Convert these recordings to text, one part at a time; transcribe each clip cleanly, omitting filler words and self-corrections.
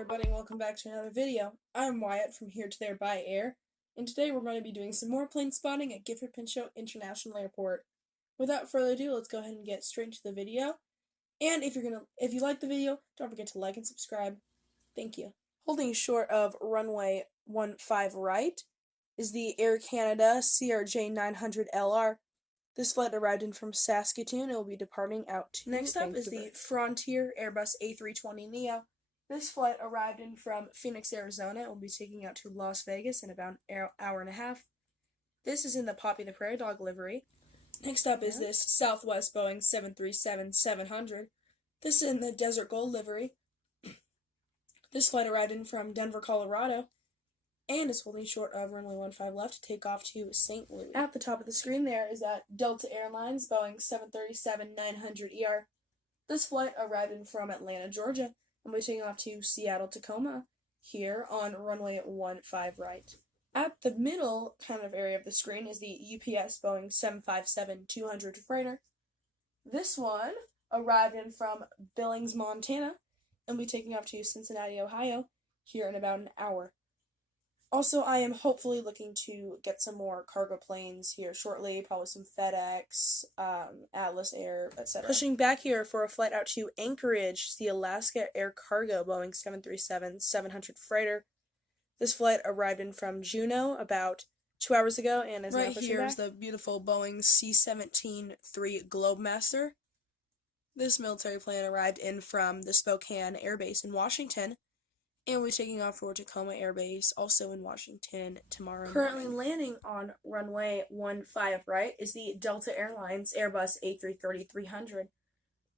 everybody, and welcome back to another video. I'm Wyatt from Here to There by Air, and today we're going to be doing some more plane spotting at Gifford Pinchot International Airport. Without further ado, let's go ahead and get straight into the video. And if you like the video, don't forget to like and subscribe. Thank you. Holding short of runway 15 right is the Air Canada CRJ 900LR. This flight arrived in from Saskatoon and will be departing out to Next up is the Frontier Airbus A320neo. This flight arrived in from Phoenix, Arizona, and will be taking out to Las Vegas in about an hour and a half. This is in the Poppy the Prairie Dog livery. Next up is this Southwest Boeing 737-700. This is in the Desert Gold livery. This flight arrived in from Denver, Colorado, and is holding short of runway 15 left to take off to St. Louis. At the top of the screen there is that Delta Airlines Boeing 737-900ER. This flight arrived in from Atlanta, Georgia, and we're taking off to Seattle, Tacoma, here on runway 15 right. At the middle kind of area of the screen is the UPS Boeing 757-200 freighter. This one arrived in from Billings, Montana, and we're taking off to Cincinnati, Ohio, here in about an hour. Also, I am hopefully looking to get some more cargo planes here shortly, probably some FedEx, Atlas Air, etc. Pushing back here for a flight out to Anchorage, is the Alaska Air Cargo Boeing 737-700 freighter. This flight arrived in from Juneau about 2 hours ago and is now pushing back. Right here is the beautiful Boeing C-17-3 Globemaster. This military plane arrived in from the Spokane Air Base in Washington, and we're taking off for Tacoma Air Base, also in Washington, tomorrow Currently landing on runway 15 right is the Delta Airlines Airbus A330-300.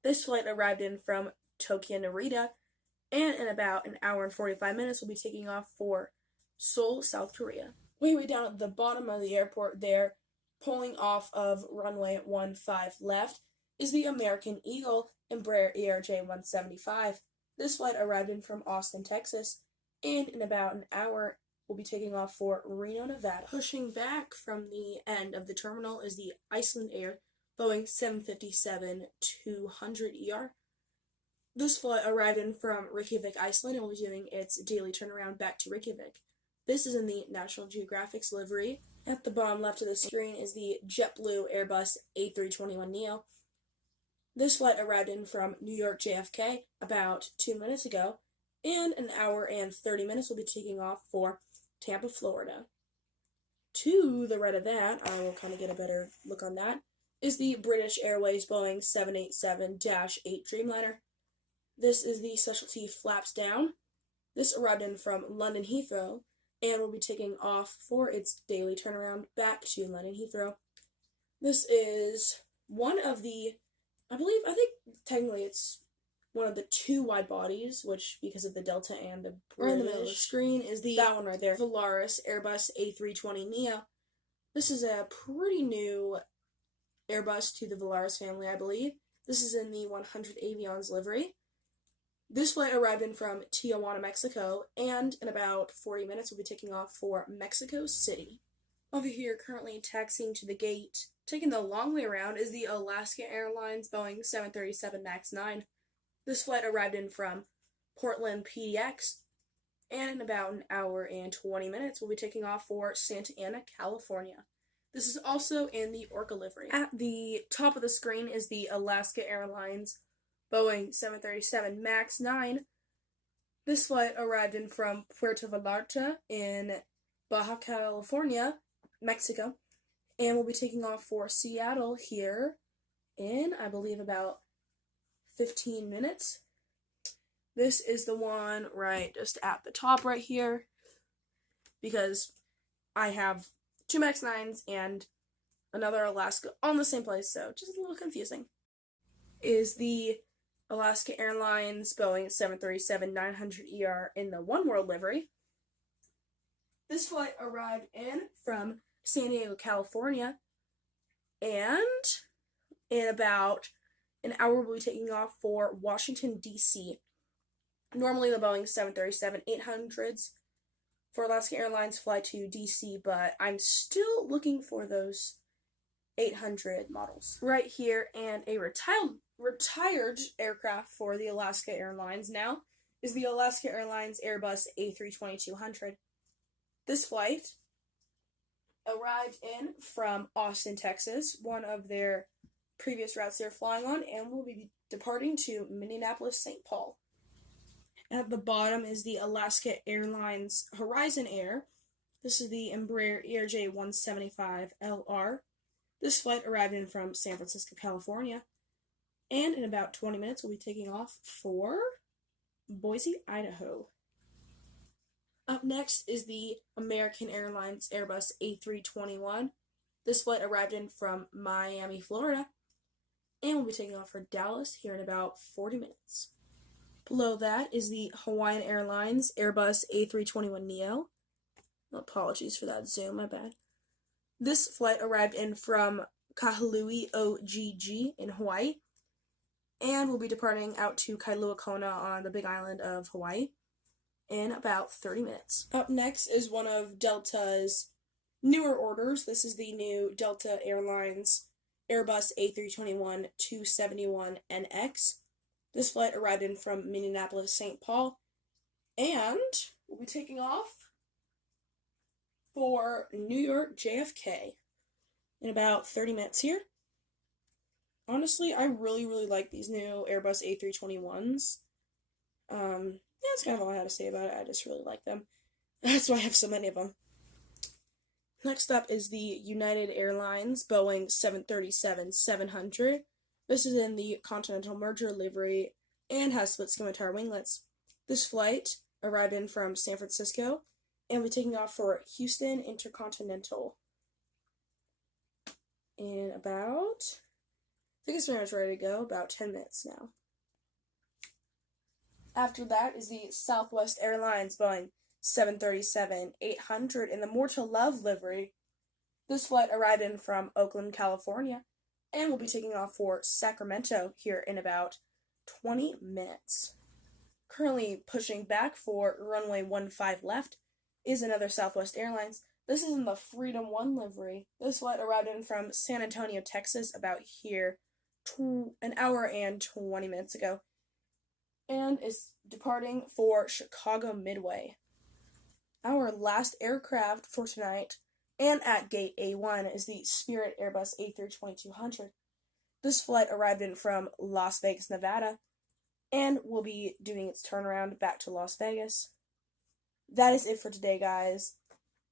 This flight arrived in from Tokyo, Narita, and in about an hour and 45 minutes, we'll be taking off for Seoul, South Korea. Way down at the bottom of the airport there, pulling off of runway 15 left, is the American Eagle Embraer ERJ-175. This flight arrived in from Austin, Texas, and in about an hour, we'll be taking off for Reno, Nevada. Pushing back from the end of the terminal is the Iceland Air Boeing 757-200ER. This flight arrived in from Reykjavik, Iceland, and will be doing its daily turnaround back to Reykjavik. This is in the National Geographic's livery. At the bottom left of the screen is the JetBlue Airbus A321neo. This flight arrived in from New York JFK about 2 minutes ago, and an hour and 30 minutes will be taking off for Tampa, Florida. To the right of that, I will kind of get a better look on that, is the British Airways Boeing 787-8 Dreamliner. This is the specialty flaps down. This arrived in from London Heathrow, and will be taking off for its daily turnaround back to London Heathrow. This is one of the I think technically it's one of the two wide bodies, which because of the Delta and the British. Right in the middle of the screen is that one right there, Volaris Airbus A320neo. This is a pretty new Airbus to the Volaris family, I believe. This is in the 100 Avions livery. This flight arrived in from Tijuana, Mexico, and in about 40 minutes we'll be taking off for Mexico City. Over here, currently taxiing to the gate, taking the long way around, is the Alaska Airlines Boeing 737 MAX 9. This flight arrived in from Portland, PDX, and in about an hour and 20 minutes, we'll be taking off for Santa Ana, California. This is also in the Orca livery. At the top of the screen is the Alaska Airlines Boeing 737 MAX 9. This flight arrived in from Puerto Vallarta in Baja California, Mexico, and we'll be taking off for Seattle here in, I believe, about 15 minutes. This is the one right just at the top right here, because I have two MAX 9s and another Alaska on the same place, so just a little confusing. Is the Alaska Airlines Boeing 737-900ER in the One World livery. This flight arrived in from San Diego, California, and in about an hour we'll be taking off for Washington, D.C. Normally the Boeing 737-800s for Alaska Airlines fly to D.C., but I'm still looking for those 800 models. Right here, and a retired aircraft for the Alaska Airlines now is the Alaska Airlines Airbus A320-200. This flight arrived in from Austin, Texas, one of their previous routes they're flying on, and will be departing to Minneapolis, St. Paul. At the bottom is the Alaska Airlines Horizon Air. This is the Embraer ERJ-175LR. This flight arrived in from San Francisco, California, and in about 20 minutes we'll be taking off for Boise, Idaho. Up next is the American Airlines Airbus A321. This flight arrived in from Miami, Florida, and we'll be taking off for Dallas here in about 40 minutes. Below that is the Hawaiian Airlines Airbus A321neo. Apologies for that zoom, my bad. This flight arrived in from Kahului, OGG in Hawaii, and will be departing out to Kailua Kona on the Big Island of Hawaii in about 30 minutes. Up next is one of Delta's newer orders. This is the new Delta Airlines Airbus A321-271NX. This flight arrived in from Minneapolis, St. Paul, and we'll be taking off for New York JFK in about 30 minutes here. Honestly, I really like these new Airbus A321s. That's kind of all I had to say about it. I just really like them. That's why I have so many of them. Next up is the United Airlines Boeing 737-700. This is in the Continental Merger livery and has split scimitar winglets. This flight arrived in from San Francisco and we're taking off for Houston Intercontinental in about, I think it's pretty much ready to go, about 10 minutes now. After that is the Southwest Airlines Boeing 737-800 in the More to Love livery. This flight arrived in from Oakland, California, and will be taking off for Sacramento here in about 20 minutes. Currently pushing back for runway 15 left is another Southwest Airlines. This is in the Freedom 1 livery. This flight arrived in from San Antonio, Texas, about here an hour and 20 minutes ago, and is departing for Chicago Midway. Our last aircraft for tonight, and at gate A1, is the Spirit Airbus A320-200. This flight arrived in from Las Vegas, Nevada, and will be doing its turnaround back to Las Vegas. That is it for today, guys.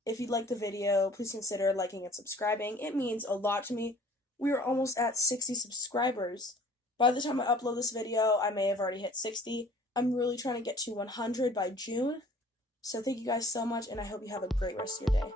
If you liked the video, please consider liking and subscribing. It means a lot to me. We are almost at 60 subscribers. By the time I upload this video, I may have already hit 60. I'm really trying to get to 100 by June. So thank you guys so much, and I hope you have a great rest of your day.